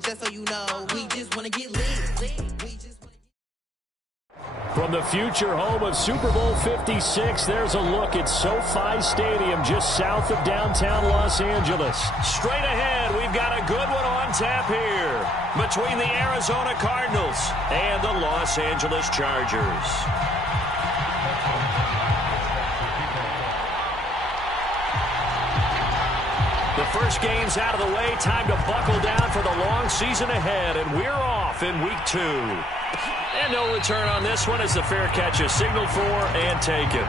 Just so you know, we just want to get lit. From the future home of Super Bowl 56, there's a look at SoFi Stadium just south of downtown Los Angeles. Straight ahead, we've got a good one on tap here between the Arizona Cardinals and the Los Angeles Chargers. The first game's out of the way. Time to buckle down for the long season ahead, and we're off in week 2. And no return on this one as the fair catch is signaled for and taken.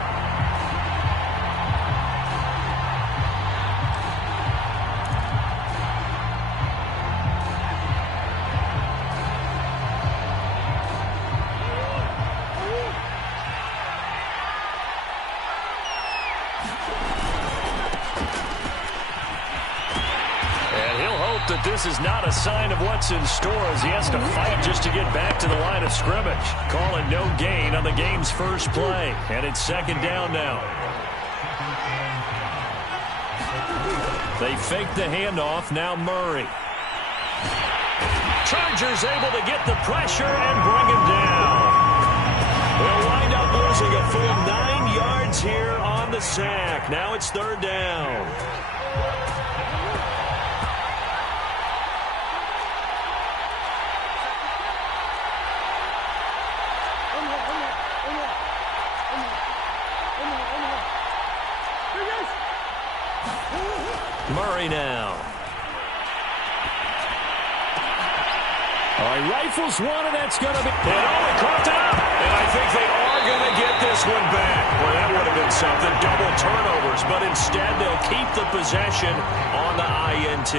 That this is not a sign of what's in store as he has to fight just to get back to the line of scrimmage. Calling no gain on the game's first play, and it's second down now. They fake the handoff, now Murray. Chargers able to get the pressure and bring him down. They'll wind up losing a full 9 yards here on the sack. Now it's third down. Murray now. All right, rifles one, and that's going to be... And he caught up. And I think they are going to get this one back. Well, that would have been something. Double turnovers, but instead they'll keep the possession on the INT.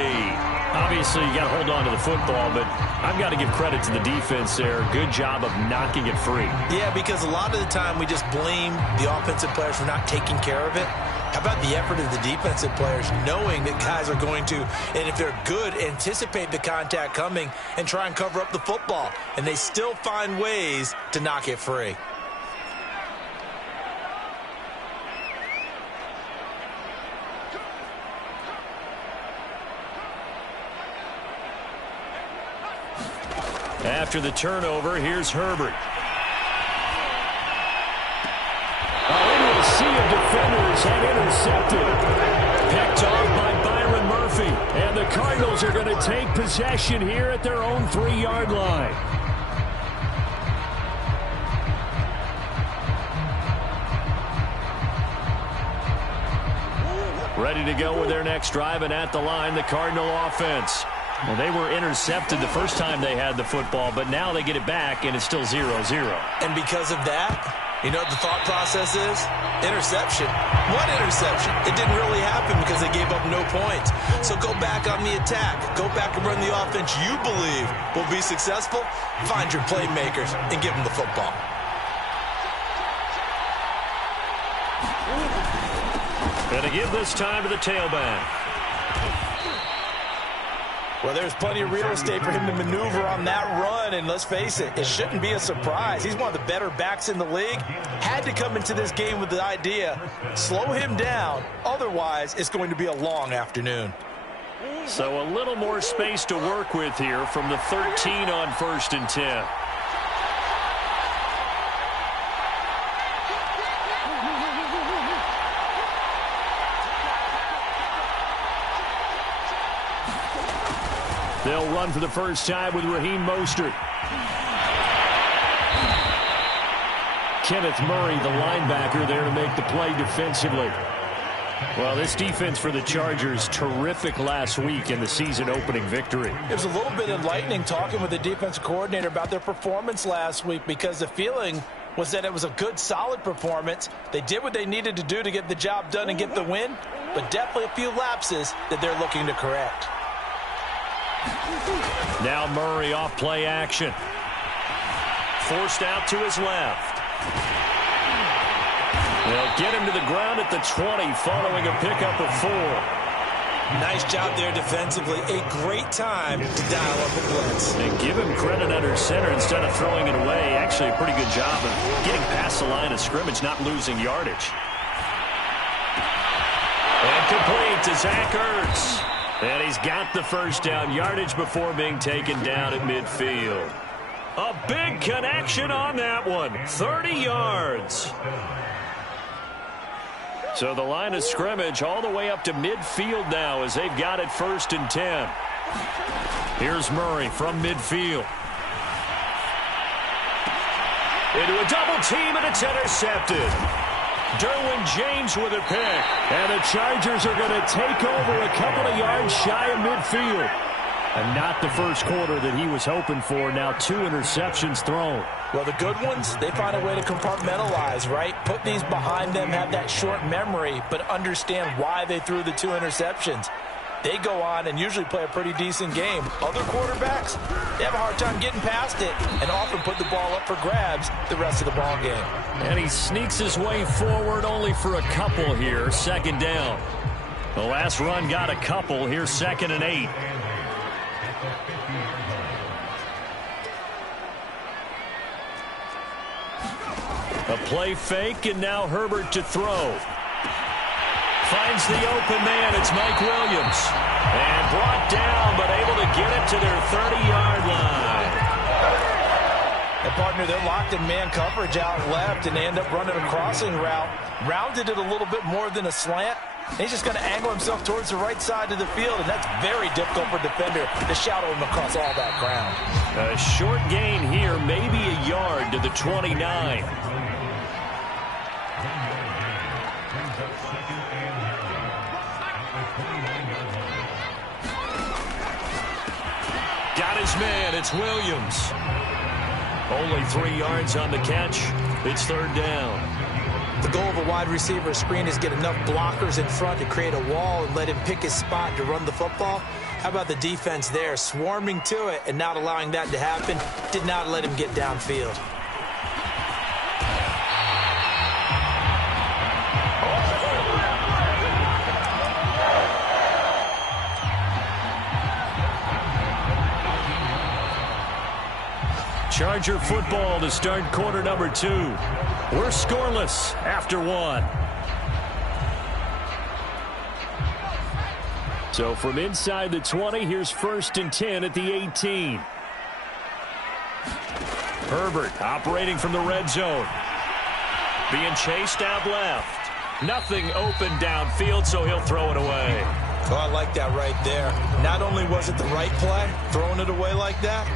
Obviously, you got to hold on to the football, but I've got to give credit to the defense there. Good job of knocking it free. Yeah, because a lot of the time we just blame the offensive players for not taking care of it. How about the effort of the defensive players knowing that guys are going to, and if they're good, anticipate the contact coming and try and cover up the football. And they still find ways to knock it free. After the turnover, here's Herbert. Into a sea of defenders and intercepted. Picked off by Byron Murphy. And the Cardinals are going to take possession here at their own 3-yard line. Ready to go with their next drive, and at the line, the Cardinal offense. Well, they were intercepted the first time they had the football, but now they get it back, and it's still 0-0. And because of that, you know what the thought process is? Interception. What interception? It didn't really happen because they gave up no points. So go back on the attack. Go back and run the offense you believe will be successful. Find your playmakers and give them the football. Going to give this time to the tailback. Well, there's plenty of real estate for him to maneuver on that run, and let's face it, it shouldn't be a surprise. He's one of the better backs in the league. Had to come into this game with the idea, slow him down, otherwise it's going to be a long afternoon. So a little more space to work with here from the 13 on 1st and 10. They'll run for the first time with Raheem Mostert. Kenneth Murray, the linebacker, there to make the play defensively. Well, this defense for the Chargers, terrific last week in the season-opening victory. It was a little bit enlightening talking with the defensive coordinator about their performance last week, because the feeling was that it was a good, solid performance. They did what they needed to do to get the job done and get the win, but definitely a few lapses that they're looking to correct. Now Murray off play action. Forced out to his left. They'll get him to the ground at the 20 following a pickup of 4. Nice job there defensively. A great time to dial up a blitz. And give him credit under center instead of throwing it away. Actually a pretty good job of getting past the line of scrimmage, not losing yardage. And complete to Zach Ertz. And he's got the first down, yardage before being taken down at midfield. A big connection on that one, 30 yards. So the line of scrimmage all the way up to midfield now as they've got it 1st and 10. Here's Murray from midfield. Into a double team, and it's intercepted. Derwin James with a pick. And the Chargers are going to take over a couple of yards shy of midfield. And not the first quarter that he was hoping for. Now 2 interceptions thrown. Well, the good ones, they find a way to compartmentalize, right? Put these behind them, have that short memory, but understand why they threw the 2 interceptions. They go on and usually play a pretty decent game. Other quarterbacks, they have a hard time getting past it and often put the ball up for grabs the rest of the ball game. And he sneaks his way forward only for a couple here, 2nd down. The last run got a couple. Here's 2nd and 8. A play fake, and now Herbert to throw. Finds the open man. It's Mike Williams. And brought down, but able to get it to their 30-yard line. And, partner, they're locked in man coverage out left, and they end up running a crossing route. Rounded it a little bit more than a slant. He's just going to angle himself towards the right side of the field, and that's very difficult for a defender to shadow him across all that ground. A short gain here, maybe a yard to the 29. Got his man. It's Williams. Only 3 yards on the catch. It's 3rd down. The goal of a wide receiver screen is get enough blockers in front to create a wall and let him pick his spot to run the football. How about the defense there, swarming to it and not allowing that to happen? Did not let him get downfield. Charger football to start quarter number 2. We're scoreless after 1. So from inside the 20, here's 1st and 10 at the 18. Herbert operating from the red zone. Being chased out left. Nothing open downfield, so he'll throw it away. Oh, I like that right there. Not only was it the right play, throwing it away like that,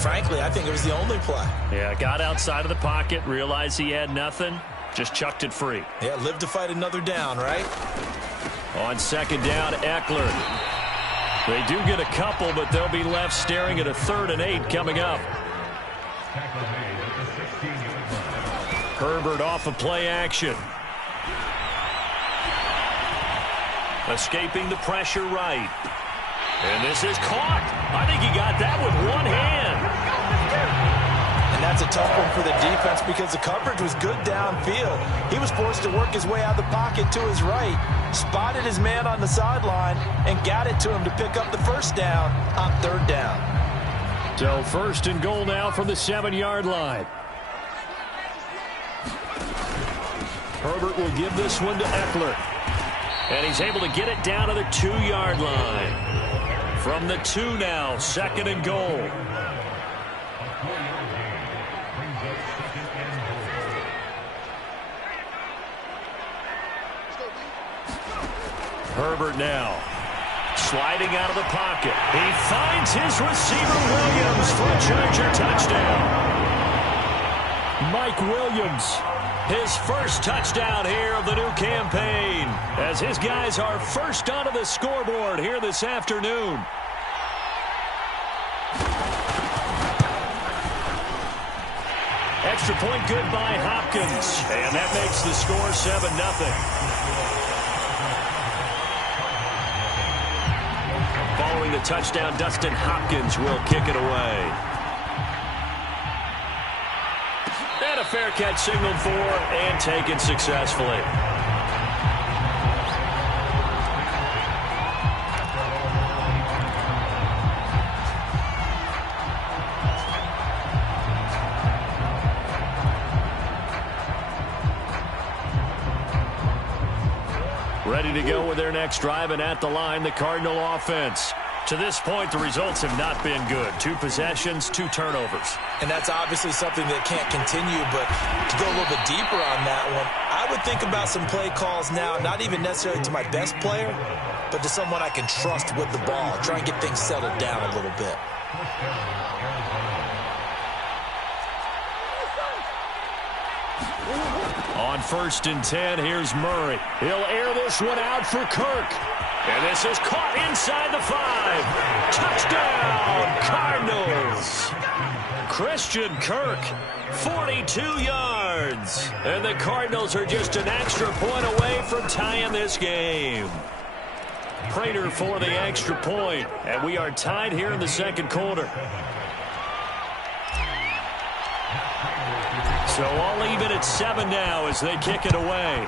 frankly, I think it was the only play. Yeah, got outside of the pocket, realized he had nothing, just chucked it free. Yeah, live to fight another down, right? On 2nd down, Eckler. They do get a couple, but they'll be left staring at a 3rd and 8 coming up. Herbert off of play action. Escaping the pressure right. And this is caught. I think he got that with one hand. And that's a tough one for the defense because the coverage was good downfield. He was forced to work his way out of the pocket to his right, spotted his man on the sideline, and got it to him to pick up the 1st down on 3rd down. So 1st and goal now from the 7-yard line. Herbert will give this one to Eckler. And he's able to get it down to the 2-yard line. From the 2 now, 2nd and goal. Herbert now. Sliding out of the pocket. He finds his receiver, Williams, for a Charger touchdown. Mike Williams, his first touchdown here of the new campaign, as his guys are first onto the scoreboard here this afternoon. Extra point good by Hopkins, and that makes the score 7-0. Following the touchdown, Dustin Hopkins will kick it away. And a fair catch signaled for and taken successfully. Ready Ready to go with their next drive, and at the line, the Cardinal offense. To this point, the results have not been good. 2 possessions, 2 turnovers. And that's obviously something that can't continue, but to go a little bit deeper on that one, I would think about some play calls now, not even necessarily to my best player, but to someone I can trust with the ball. Try and get things settled down a little bit. On 1st and 10, here's Murray. He'll air this one out for Kirk. And this is caught inside the 5. Touchdown, Cardinals. Christian Kirk, 42 yards. And the Cardinals are just an extra point away from tying this game. Prater for the extra point. And we are tied here in the second quarter. So all even at 7 now as they kick it away.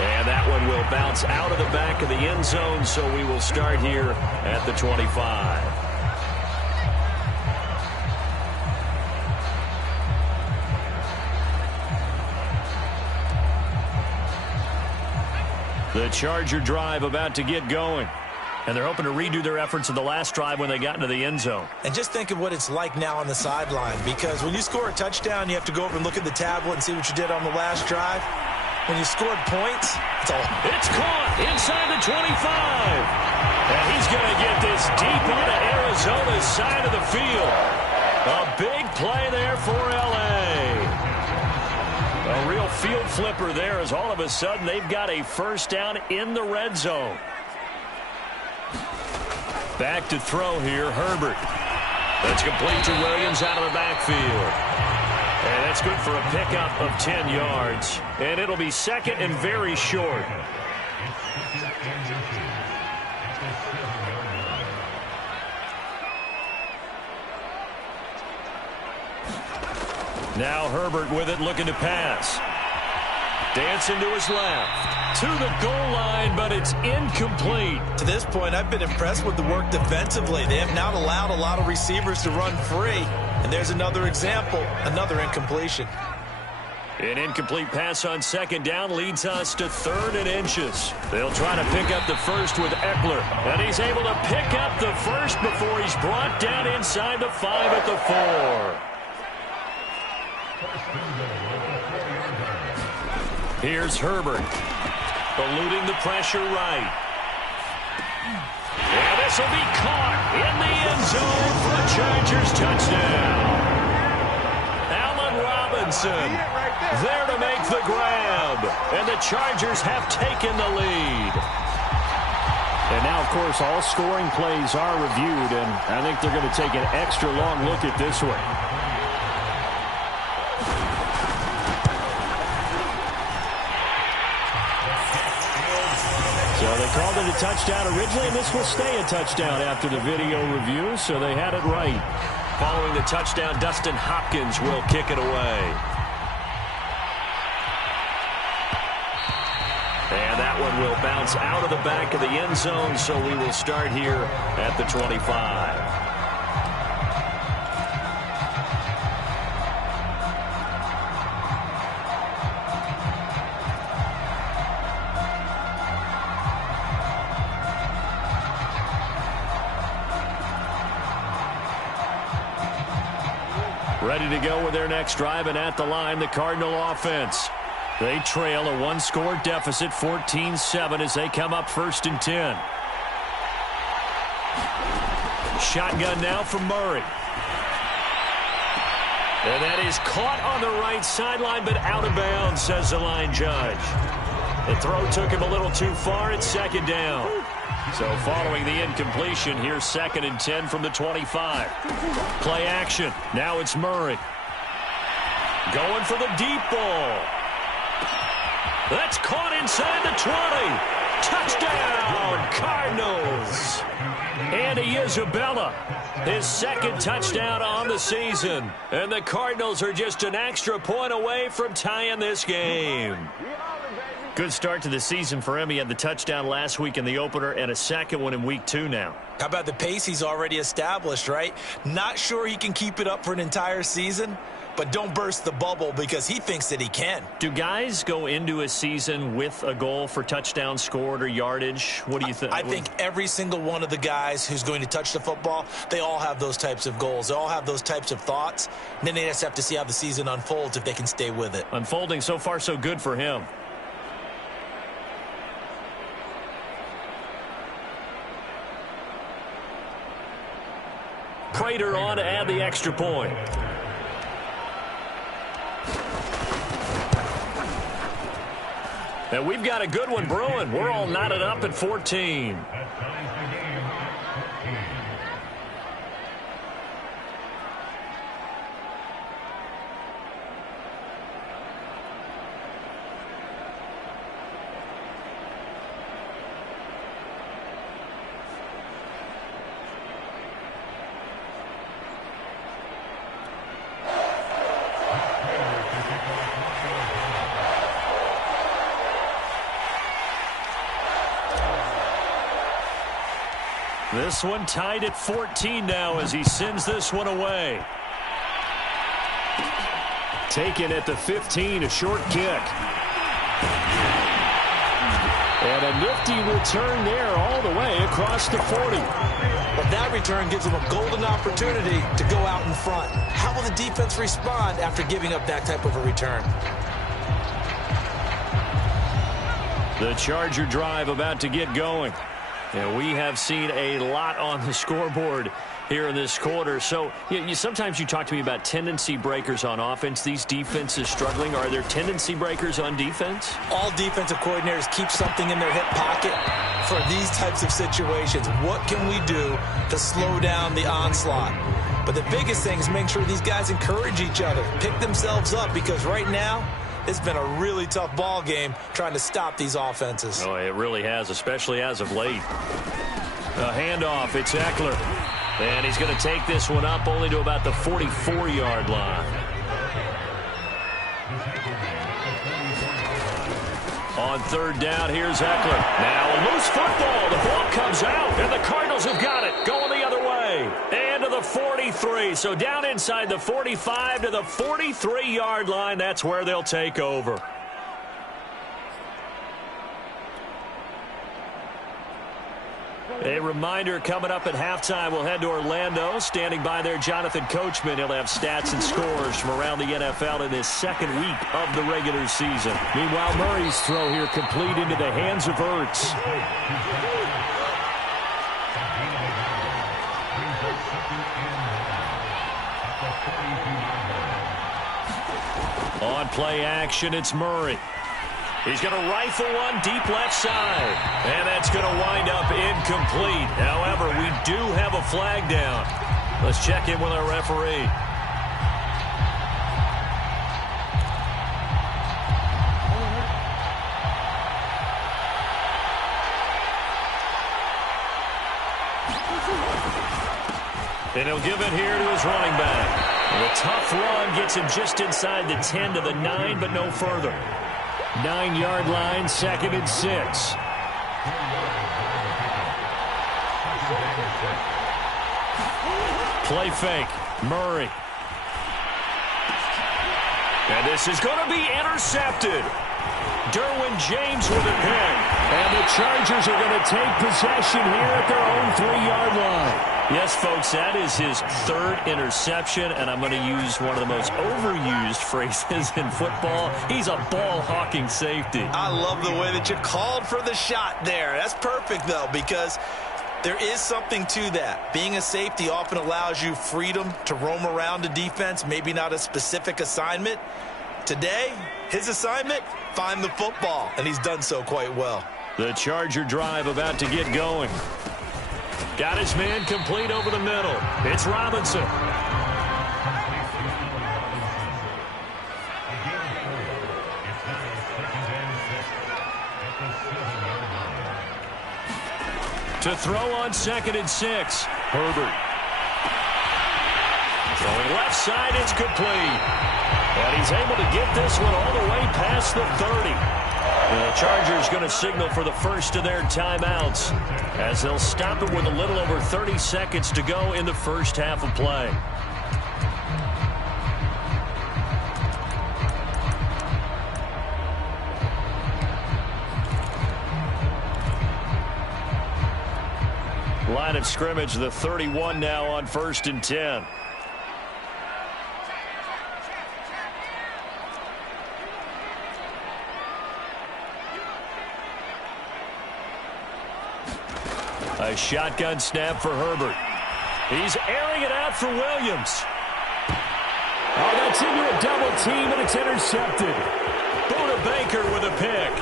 And that one will bounce out of the back of the end zone, so we will start here at the 25. The Charger drive about to get going. And they're hoping to redo their efforts in the last drive when they got into the end zone. And just think of what it's like now on the sideline, because when you score a touchdown, you have to go over and look at the tablet and see what you did on the last drive. When you scored points, it's caught inside the 25. And he's going to get this deep onto Arizona's side of the field. A big play there for L.A. A real field flipper there as all of a sudden they've got a first down in the red zone. Back to throw here, Herbert. That's complete to Williams out of the backfield. And that's good for a pickup of 10 yards. And it'll be second and very short. Now Herbert with it, looking to pass. Dancing to his left. To the goal line, but it's incomplete. To this point, I've been impressed with the work defensively. They have not allowed a lot of receivers to run free. And there's another example, another incompletion. An incomplete pass on second down leads us to 3rd and inches. They'll try to pick up the first with Eckler. And he's able to pick up the first before he's brought down inside the 5 at the 4. Here's Herbert. Eluding the pressure right. And this will be caught in the end zone for a Chargers touchdown. Allen Robinson there to make the grab. And the Chargers have taken the lead. And now, of course, all scoring plays are reviewed, and I think they're going to take an extra long look at this one. So they called it a touchdown originally, and this will stay a touchdown after the video review, so they had it right. Following the touchdown, Dustin Hopkins will kick it away. And that one will bounce out of the back of the end zone, so we will start here at the 25. Ready to go with their next drive, and at the line, the Cardinal offense. They trail a 1-score deficit, 14-7, as they come up 1st and 10. Shotgun now from Murray. And that is caught on the right sideline, but out of bounds, says the line judge. The throw took him a little too far. It's 2nd down. So following the incompletion, here's 2nd and 10 from the 25. Play action. Now it's Murray. Going for the deep ball. That's caught inside the 20. Touchdown, Cardinals. Andy Isabella, his 2nd touchdown on the season. And the Cardinals are just an extra point away from tying this game. Good start to the season for him. He had the touchdown last week in the opener and a 2nd one in week 2 now. How about the pace he's already established, right? Not sure he can keep it up for an entire season, but don't burst the bubble because he thinks that he can. Do guys go into a season with a goal for touchdown scored or yardage? What do you think? I think every single one of the guys who's going to touch the football, they all have those types of goals. They all have those types of thoughts. And then they just have to see how the season unfolds if they can stay with it. Unfolding so far so good for him. Prater on to add the extra point. And we've got a good one brewing. We're all knotted up at 14. This one tied at 14 now as he sends this one away. Taken at the 15, a short kick. And a nifty return there all the way across the 40. But that return gives them a golden opportunity to go out in front. How will the defense respond after giving up that type of a return? The Charger drive about to get going. And we have seen a lot on the scoreboard here in this quarter. So sometimes you talk to me about tendency breakers on offense. These defenses struggling. Are there tendency breakers on defense? All defensive coordinators keep something in their hip pocket for these types of situations. What can we do to slow down the onslaught? But the biggest thing is make sure these guys encourage each other, pick themselves up, because right now, it's been a really tough ball game trying to stop these offenses. Oh, it really has, especially as of late. A handoff, it's Eckler. And he's going to take this one up only to about the 44-yard line. On third down, here's Eckler. Now a loose football. The ball comes out, and the Cardinals have got it. Going the other way. And to the 43. So down inside the 45 to the 43-yard line. That's where they'll take over. A reminder, coming up at halftime, we'll head to Orlando. Standing by there, Jonathan Coachman. He'll have stats and scores from around the NFL in his second week of the regular season. Meanwhile, Murray's throw here complete into the hands of Ertz. On play action, it's Murray. He's going to rifle one deep left side. And that's going to wind up incomplete. However, we do have a flag down. Let's check in with our referee. And he'll give it here to his running back. And a tough run gets him just inside the 10 to the 9, but no further. 9-yard line, 2nd and 6. Play fake. Murray. And this is going to be intercepted. Derwin James with a pick. And the Chargers are going to take possession here at their own 3-yard line. Yes, folks, that is his 3rd interception, and I'm going to use one of the most overused phrases in football. He's a ball-hawking safety. I love the way that you called for the shot there. That's perfect, though, because there is something to that. Being a safety often allows you freedom to roam around the defense, maybe not a specific assignment. Today, his assignment, find the football, and he's done so quite well. The Charger drive about to get going. Got his man complete over the middle. It's Robinson. To throw on 2nd and 6. Herbert. Throwing left side, it's complete. And he's able to get this one all the way past the 30. And the Chargers going to signal for the first of their timeouts as they'll stop it with a little over 30 seconds to go in the first half of play. Line of scrimmage, the 31 now on 1st and 10. A shotgun snap for Herbert. He's airing it out for Williams. Oh, that's into a double team, and it's intercepted. Buda Baker with a pick.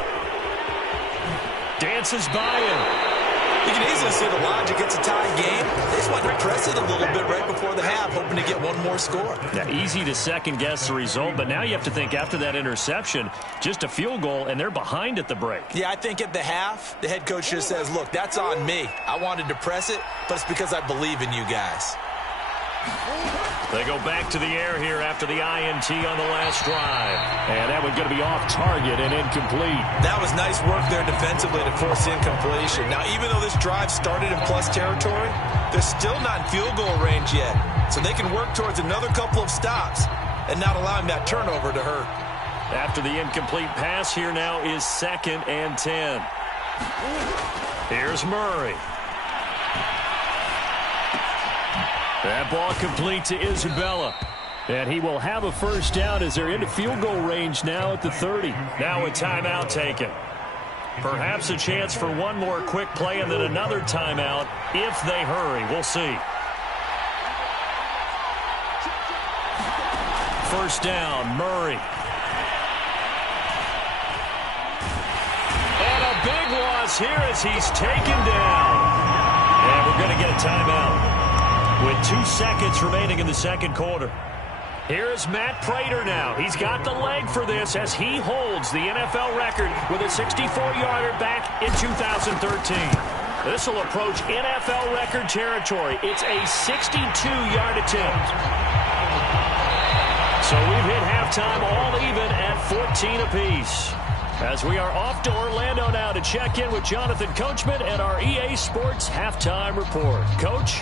Dances by him. You can easily see the logic. It's a tie game. They just want to press it a little bit right before the half, hoping to get one more score. Now, easy to second-guess the result, but now you have to think after that interception, just a field goal, and they're behind at the break. Yeah, I think at the half, the head coach just says, look, that's on me. I wanted to press it, but it's because I believe in you guys. They go back to the air here after the INT on the last drive. And that one's going to be off target and incomplete. That was nice work there defensively to force incompletion. Now, even though this drive started in plus territory, they're still not in field goal range yet. So they can work towards another couple of stops and not allowing that turnover to hurt. After the incomplete pass, here now is 2nd and 10. Here's Murray. That ball complete to Isabella. And he will have a first down as they're into field goal range now at the 30. Now a timeout taken. Perhaps a chance for one more quick play and then another timeout if they hurry. We'll see. First down, Murray. And a big loss here as he's taken down. And we're going to get a timeout with 2 seconds remaining in the second quarter. Here's Matt Prater now. He's got the leg for this as he holds the NFL record with a 64-yarder back in 2013. This will approach NFL record territory. It's a 62-yard attempt. So we've hit halftime all even at 14 apiece. As we are off to Orlando now to check in with Jonathan Coachman and our EA Sports halftime report. Coach?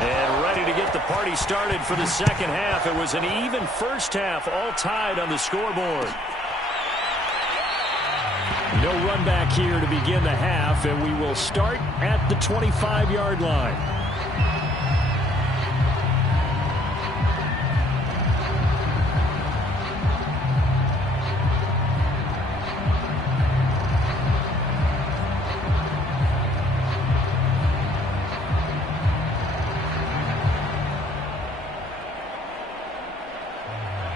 And ready to get the party started for the second half. It was an even first half, all tied on the scoreboard. No run back here to begin the half, and we will start at the 25-yard line.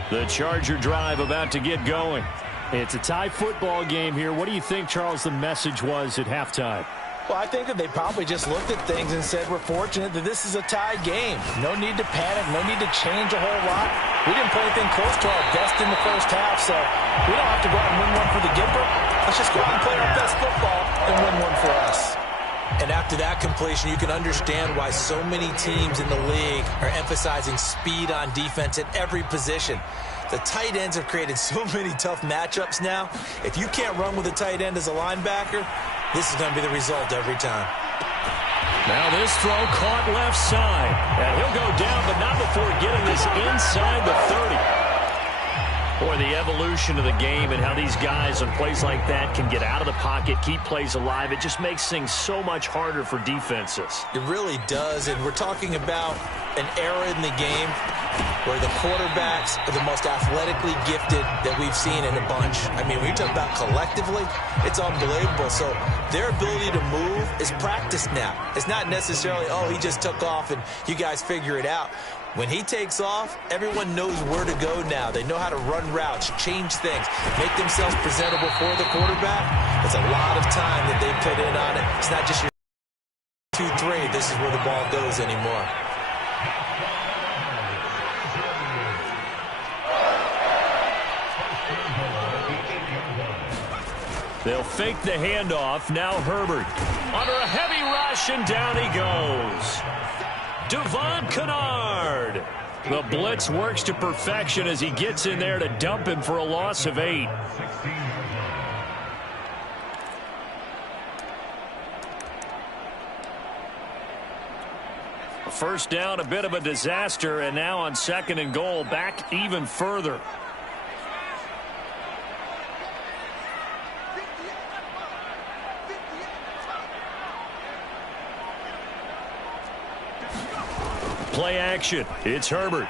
The Charger drive about to get going. It's a tie football game here. What do you think, Charles, the message was at halftime? Well, I think that they probably just looked at things and said, we're fortunate that this is a tie game. No need to panic. No need to change a whole lot. We didn't play anything close to our best in the first half, so we don't have to go out and win one for the Gipper. Let's just go out and play our best football and win one for us. And after that completion, you can understand why so many teams in the league are emphasizing speed on defense at every position. The tight ends have created so many tough matchups now. If you can't run with a tight end as a linebacker, this is going to be the result every time. Now this throw caught left side. And he'll go down, but not before getting this inside the 30. Boy, the evolution of the game and how these guys on plays like that can get out of the pocket, keep plays alive, it just makes things so much harder for defenses. It really does, and we're talking about an era in the game where the quarterbacks are the most athletically gifted that we've seen in a bunch. I mean, when you talk about collectively, it's unbelievable. So their ability to move is practiced now. It's not necessarily, oh, he just took off and you guys figure it out. When he takes off, everyone knows where to go now. They know how to run routes, change things, make themselves presentable for the quarterback. It's a lot of time that they put in on it. It's not just your 2-3, this is where the ball goes anymore. They'll fake the handoff. Now Herbert under a heavy rush, and down he goes. Devon Kennard. The blitz works to perfection as he gets in there to dump him for a loss of 8. First down, a bit of a disaster, and now on 2nd and goal, back even further. play action. It's Herbert.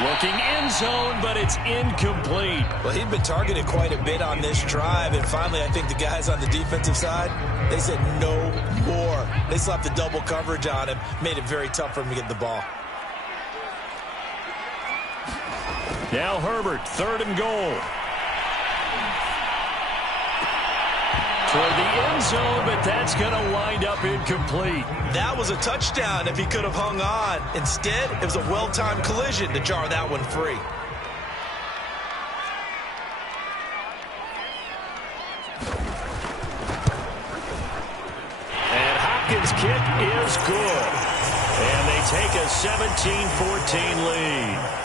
Looking end zone, but it's incomplete. Well, he'd been targeted quite a bit on this drive, and finally I think the guys on the defensive side, they said no more. They slapped the double coverage on him, made it very tough for him to get the ball. Now Herbert, 3rd and goal. Toward the end zone, but that's going to wind up incomplete. That was a touchdown if he could have hung on. Instead, it was a well-timed collision to jar that one free. And Hopkins' kick is good. And they take a 17-14 lead.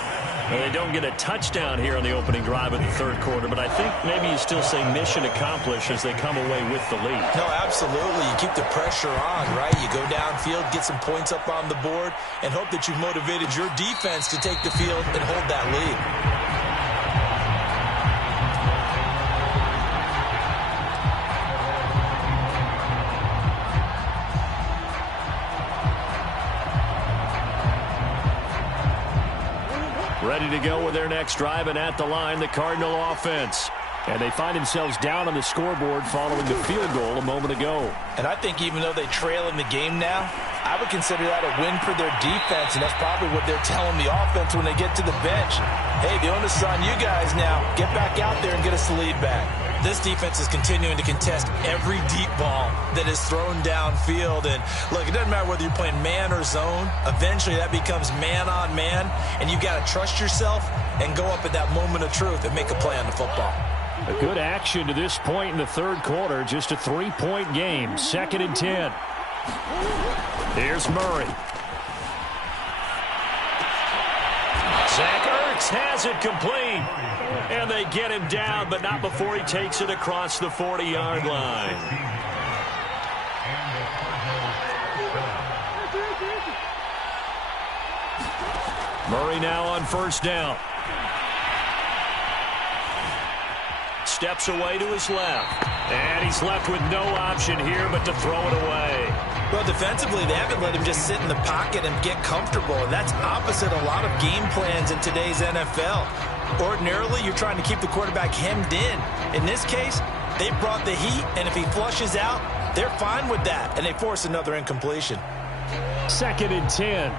Well, they don't get a touchdown here on the opening drive of the 3rd quarter, but I think maybe you still say mission accomplished as they come away with the lead. No, absolutely. You keep the pressure on, right? You go downfield, get some points up on the board, and hope that you've motivated your defense to take the field and hold that lead. Ready to go with their next drive, and at the line, the Cardinal offense. And they find themselves down on the scoreboard following the field goal a moment ago. And I think even though they trail in the game now, I would consider that a win for their defense, and that's probably what they're telling the offense when they get to the bench. Hey, the onus is on you guys now. Get back out there and get us the lead back. This defense is continuing to contest every deep ball that is thrown downfield. And, look, it doesn't matter whether you're playing man or zone. Eventually, that becomes man-on-man, and you've got to trust yourself and go up at that moment of truth and make a play on the football. A good action to this point in the 3rd quarter. Just a 3-point game. 2nd and 10. Here's Murray. Zach Ertz has it complete. And they get him down, but not before he takes it across the 40-yard line. Murray now on 1st down. Steps away to his left. And he's left with no option here but to throw it away. Well, defensively, they haven't let him just sit in the pocket and get comfortable. And that's opposite a lot of game plans in today's NFL. Ordinarily, you're trying to keep the quarterback hemmed in. In this case, they brought the heat, and if he flushes out, they're fine with that, and they force another incompletion. 2nd and 10.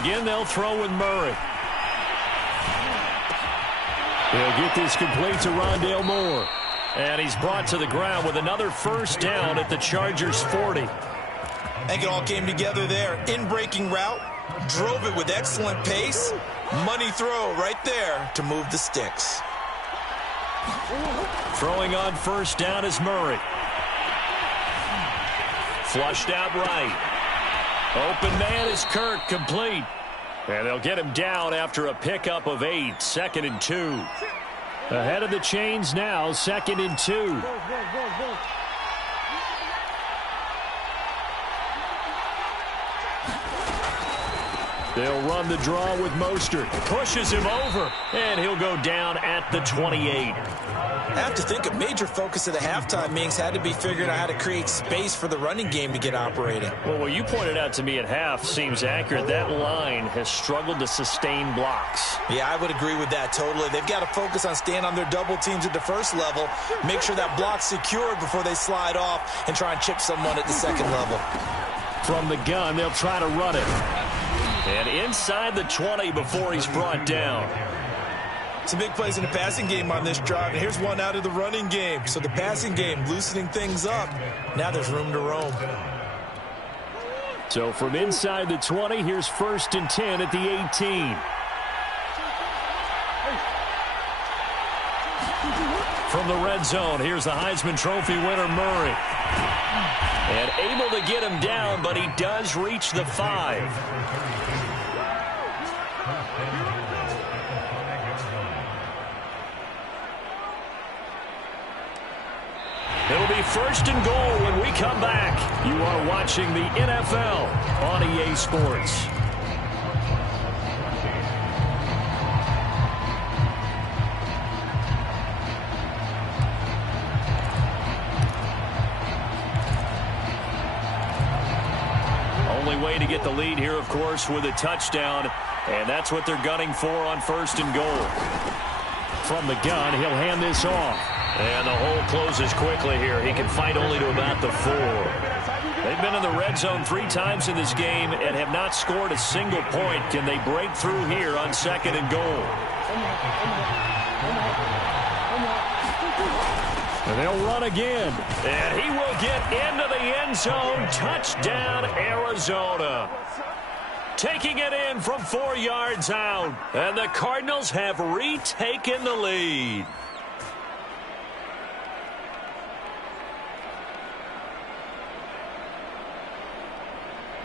Again, they'll throw with Murray. He'll get this complete to Rondale Moore. And he's brought to the ground with another 1st down at the Chargers' 40. I think it all came together there. In-breaking route, drove it with excellent pace. Money throw right there to move the sticks. Throwing on 1st down is Murray. Flushed out right. Open man is Kirk, complete. And they'll get him down after a pickup of 8. 2nd and 2. Ahead of the chains now, 2nd and 2. They'll run the draw with Mostert. Pushes him over, and he'll go down at the 28. I have to think a major focus of the halftime meetings had to be figuring out how to create space for the running game to get operating. Well, what you pointed out to me at half seems accurate. That line has struggled to sustain blocks. Yeah, I would agree with that totally. They've got to focus on staying on their double teams at the 1st level, make sure that block's secured before they slide off and try and chip someone at the 2nd level. From the gun, they'll try to run it. And inside the 20 before he's brought down. Some big plays in the passing game on this drive, and here's one out of the running game. So the passing game loosening things up. Now there's room to roam. So from inside the 20, here's 1st and 10 at the 18. From the red zone, here's the Heisman Trophy winner, Murray. And able to get him down, but he does reach the 5. It'll be 1st and goal when we come back. You are watching the NFL on EA Sports. the lead here, of course, with a touchdown, and that's what they're gunning for on 1st and goal. From the gun, he'll hand this off. And the hole closes quickly here. He can fight only to about the 4. They've been in the red zone 3 times in this game and have not scored a single point. Can they break through here on 2nd and goal? And they'll run again. And he will get into the end zone. Touchdown, Arizona. Taking it in from 4 yards out. And the Cardinals have retaken the lead.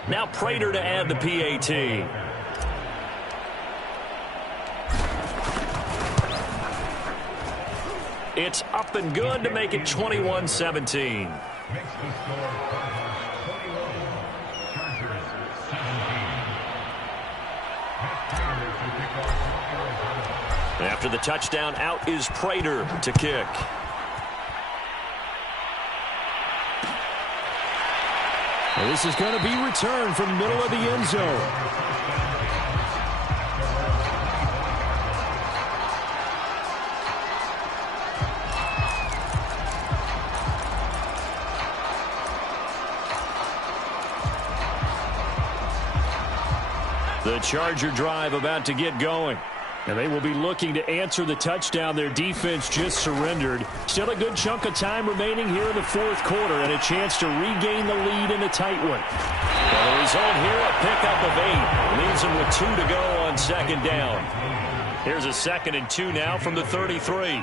Now Prater to add the PAT. It's up and good to make it 21-17. After the touchdown, out is Prater to kick. Well, this is going to be returned from the middle of the end zone. The Charger drive about to get going. And they will be looking to answer the touchdown their defense just surrendered. Still a good chunk of time remaining here in the 4th quarter and a chance to regain the lead in a tight one. Well, the result here, a pickup of 8. Leaves them with 2 to go on 2nd down. Here's a 2nd and 2 now from the 33.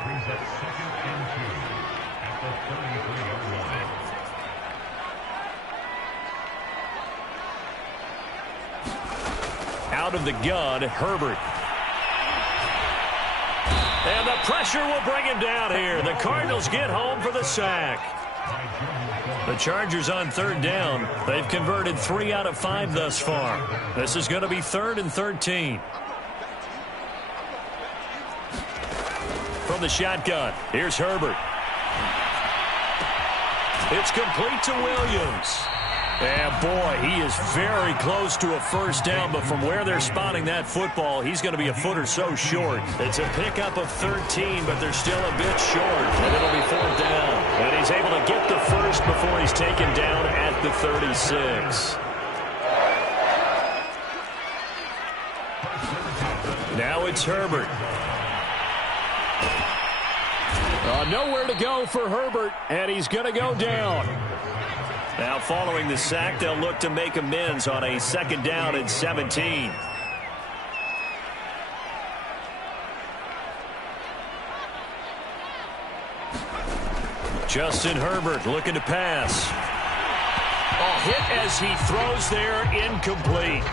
Out of the gun, Herbert. And the pressure will bring him down here. The Cardinals get home for the sack. The Chargers on 3rd down. They've converted 3 out of 5 thus far. This is going to be 3rd and 13. From the shotgun, here's Herbert. It's complete to Williams. And, boy, he is very close to a 1st down, but from where they're spotting that football, he's going to be a foot or so short. It's a pickup of 13, but they're still a bit short, and it'll be 4th down. And he's able to get the first before he's taken down at the 36. Now it's Herbert. Nowhere to go for Herbert, and he's going to go down. Now following the sack, they'll look to make amends on a 2nd down and 17. Justin Herbert looking to pass. Hit as he throws there, incomplete.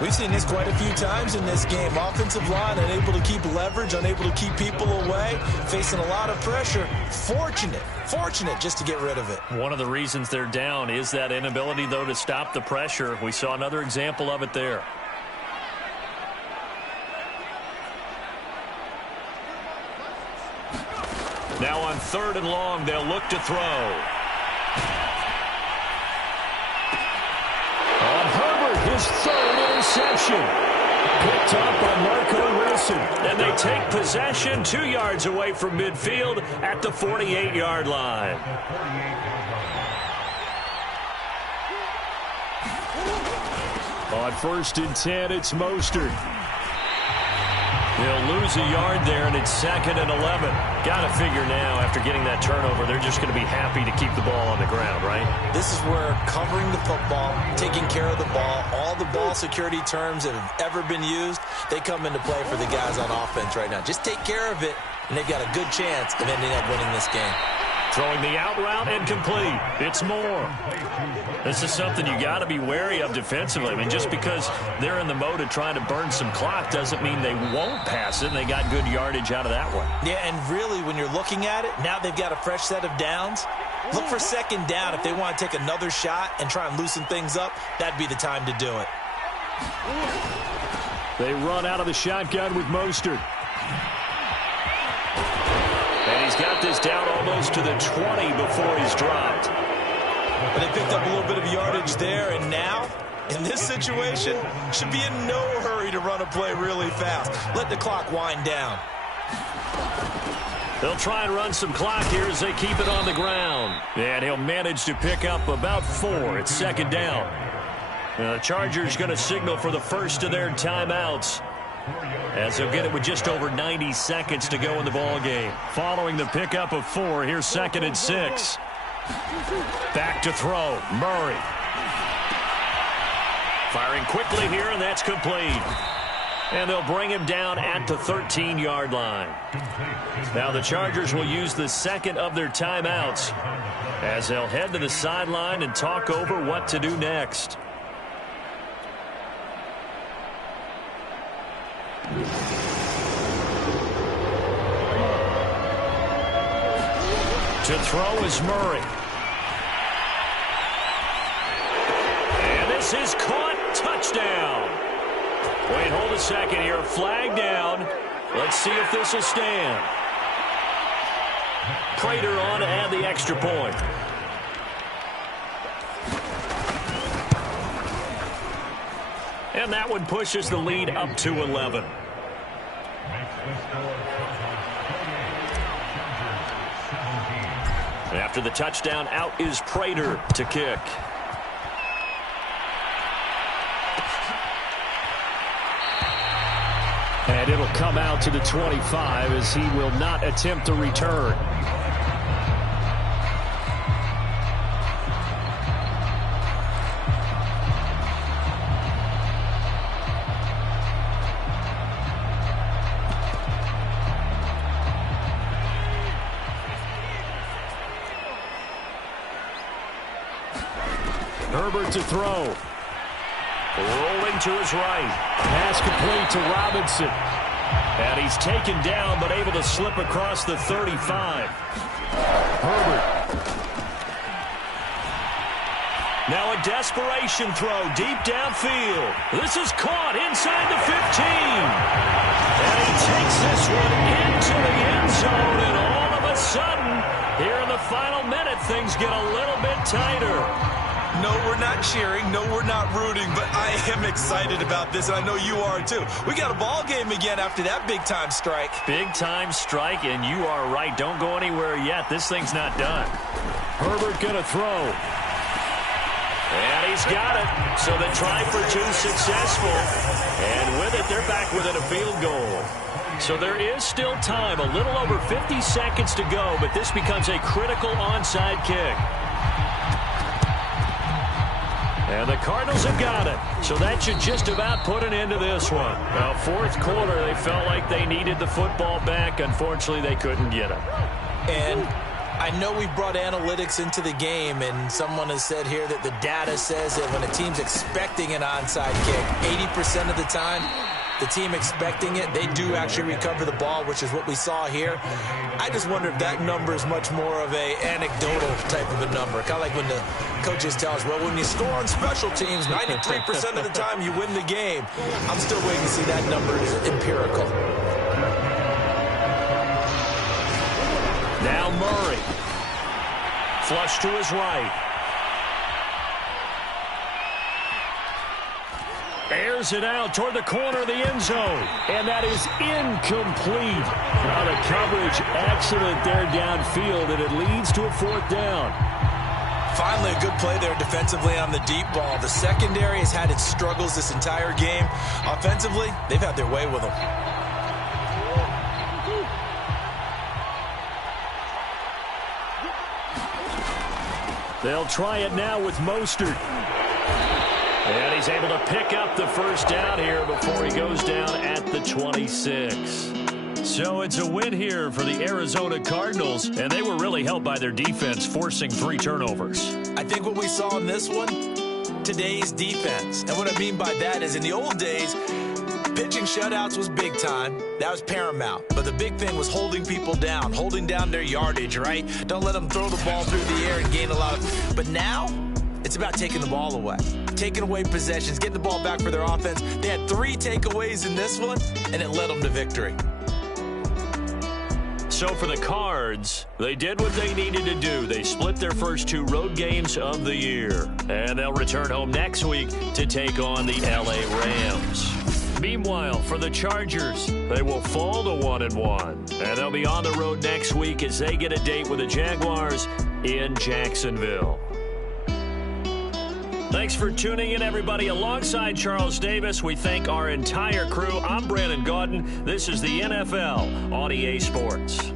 We've seen this quite a few times in this game. Offensive line unable to keep leverage, unable to keep people away, facing a lot of pressure. Fortunate just to get rid of it. One of the reasons they're down is that inability, though, to stop the pressure. We saw another example of it there. Now on 3rd and long, they'll look to throw. His 3rd interception. Picked up by Marco Wilson. And they take possession 2 yards away from midfield at the 48-yard line. On 1st and 10, it's Mostert. They'll lose a yard there, and it's 2nd and 11. Got to figure now, after getting that turnover, they're just going to be happy to keep the ball on the ground, right? This is where covering the football, taking care of the ball, all the ball security terms that have ever been used, they come into play for the guys on offense right now. Just take care of it, and they've got a good chance of ending up winning this game. Throwing the out route and complete. It's Moore. This is something you got to be wary of defensively. I mean, just because they're in the mode of trying to burn some clock doesn't mean they won't pass it, and they got good yardage out of that one. Yeah, and really, when you're looking at it, now they've got a fresh set of downs. Look for 2nd down. If they want to take another shot and try and loosen things up, that'd be the time to do it. They run out of the shotgun with Mostert. And he's got this down almost to the 20 before he's dropped. But they picked up a little bit of yardage there, and now in this situation, should be in no hurry to run a play really fast. Let the clock wind down. They'll try and run some clock here as they keep it on the ground. And he'll manage to pick up about 4. It's second down. The Chargers going to signal for the first of their timeouts, as they'll get it with just over 90 seconds to go in the ball game. Following the pickup of 4, here's 2nd and 6. Back to throw, Murray. Firing quickly here, and that's complete. And they'll bring him down at the 13-yard line. Now the Chargers will use the second of their timeouts as they'll head to the sideline and talk over what to do next. To throw is Murray. And this is caught. Touchdown. Wait, hold a second here. Flag down. Let's see if this will stand. Prater on to add the extra point. And that one pushes the lead up to 11. After the touchdown, out is Prater to kick. And it'll come out to the 25 as he will not attempt to return. Herbert to throw. Rolling to his right. Pass complete to Robinson. And he's taken down but able to slip across the 35. Herbert. Now a desperation throw deep downfield. This is caught inside the 15. And he takes this one into the end zone. And all of a sudden, here in the final minute, things get a little bit tighter. No, we're not cheering. No, we're not rooting. But I am excited about this, and I know you are too. We got a ball game again after that big-time strike. Big-time strike, and you are right. Don't go anywhere yet. This thing's not done. Herbert going to throw. And he's got it. So the try for 2 successful. And with it, they're back within a field goal. So there is still time. A little over 50 seconds to go, but this becomes a critical onside kick. And the Cardinals have got it. So that should just about put an end to this one. Well, fourth quarter, they felt like they needed the football back. Unfortunately, they couldn't get it. And I know we brought analytics into the game, and someone has said here that the data says that when a team's expecting an onside kick, 80% of the time, the team expecting it, they do actually recover the ball, which is what we saw here. I just wonder if that number is much more of a anecdotal type of a number. Kind of like when the coaches tell us, well, when you score on special teams, 93% of the time you win the game. I'm still waiting to see that number is empirical. Now Murray. Flush to his right. Airs it out toward the corner of the end zone. And that is incomplete. Now the coverage excellent there downfield, and it leads to a 4th down. Finally, a good play there defensively on the deep ball. The secondary has had its struggles this entire game. Offensively, they've had their way with them. They'll try it now with Mostert. And he's able to pick up the first down here before he goes down at the 26. So it's a win here for the Arizona Cardinals, and they were really helped by their defense, forcing 3 turnovers. I think what we saw in this one, today's defense. And what I mean by that is in the old days, pitching shutouts was big time. That was paramount. But the big thing was holding people down, holding down their yardage, right? Don't let them throw the ball through the air and gain a lot of... But now, it's about taking the ball away. Taking away possessions, getting the ball back for their offense. They had 3 takeaways in this one, and it led them to victory. So for the Cards, they did what they needed to do. They split their first 2 road games of the year. And they'll return home next week to take on the LA Rams. Meanwhile, for the Chargers, they will fall to 1-1. And they'll be on the road next week as they get a date with the Jaguars in Jacksonville. Thanks for tuning in, everybody. Alongside Charles Davis, we thank our entire crew. I'm Brandon Gaudin. This is the NFL on EA Sports.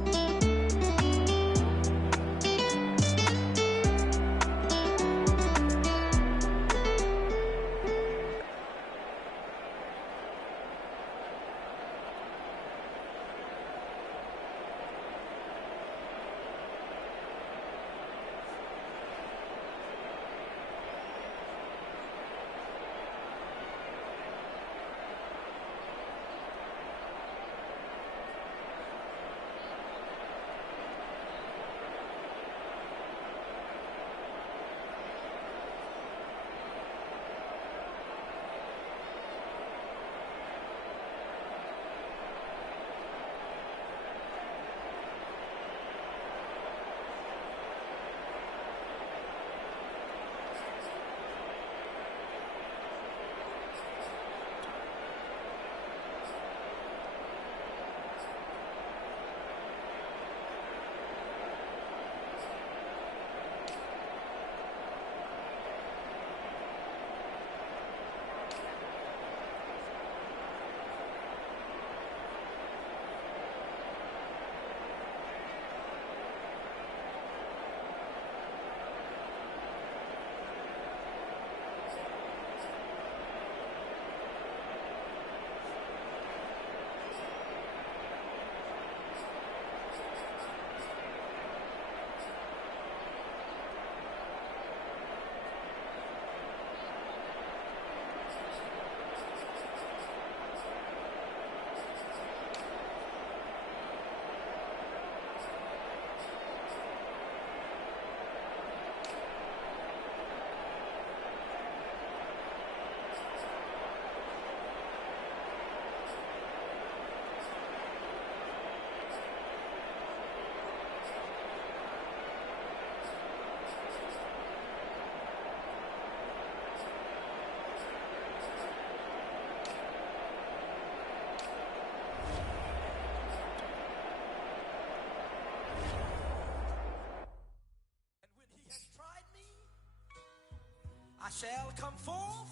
I shall come forth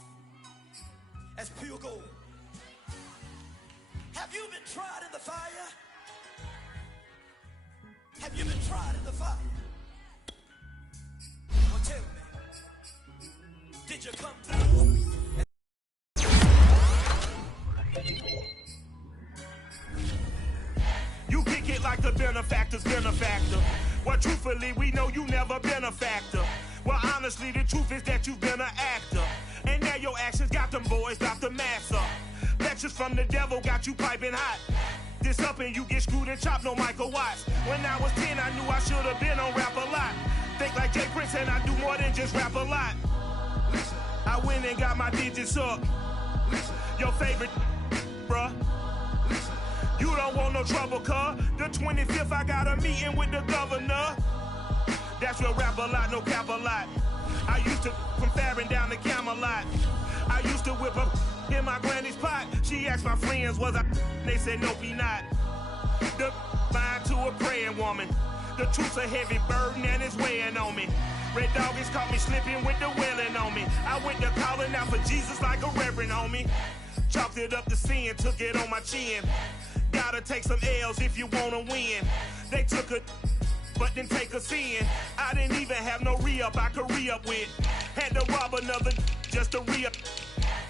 as pure gold. Have you been tried in the fire? Have you been tried in the fire? Well, tell me, did you come through? You kick it like the benefactor's benefactor. Well, truthfully, we know you never been a factor. Well, honestly, the truth is that you've been an actor. And now your actions got them boys, got the mass up. Lectures from the devil got you piping hot. This up and you get screwed and chopped, no Michael Watts. When I was 10, I knew I should have been on rap a lot. Think like Jay Prince and I do more than just rap a lot. I went and got my digits up. Your favorite, bruh. You don't want no trouble, cuz. The 25th, I got a meeting with the governor. That's real rap a lot, no cap a lot. I used to from Farron down to Camelot. I used to whip up in my granny's pot. She asked my friends, was I? They said, nope, he not. The line to a praying woman. The truth's a heavy burden and it's weighing on me. Red Doggies caught me slipping with the wailing on me. I went to calling out for Jesus like a reverend on me. Chalked it up to sin, took it on my chin. Gotta take some L's if you wanna win. They took a but didn't take us in. I didn't even have no re-up I could re-up with. Had to rob another just to re-up.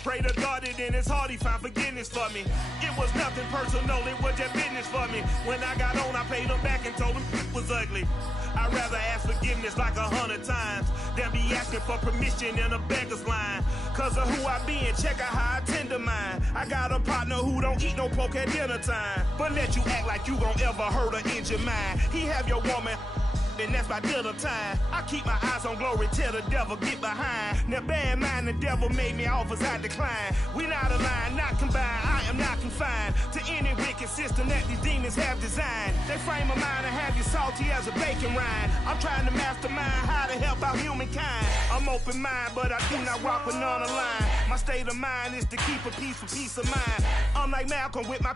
Pray to God that in his heart he found forgiveness for me. It was nothing personal, it was just business for me. When I got on, I paid him back and told him it was ugly. I'd rather ask forgiveness like 100 times than be asking for permission in a beggar's line. Cause of who I be and check out how I tend to mine. I got a partner who don't eat no pork at dinner time, but let you act like you gon' ever hurt or injure mine. He have your woman, and that's my dinner time. I keep my eyes on glory till the devil get behind. Now bear in mind the devil made me offers I decline. We not aligned, not combined, I am not confined to any wicked system that these demons have designed. They frame a mind and have you salty as a bacon rind. I'm trying to mastermind how to help out humankind. I'm open mind, but I do not rock with none aligned. My state of mind is to keep a peace for peace of mind. I'm like Malcolm with my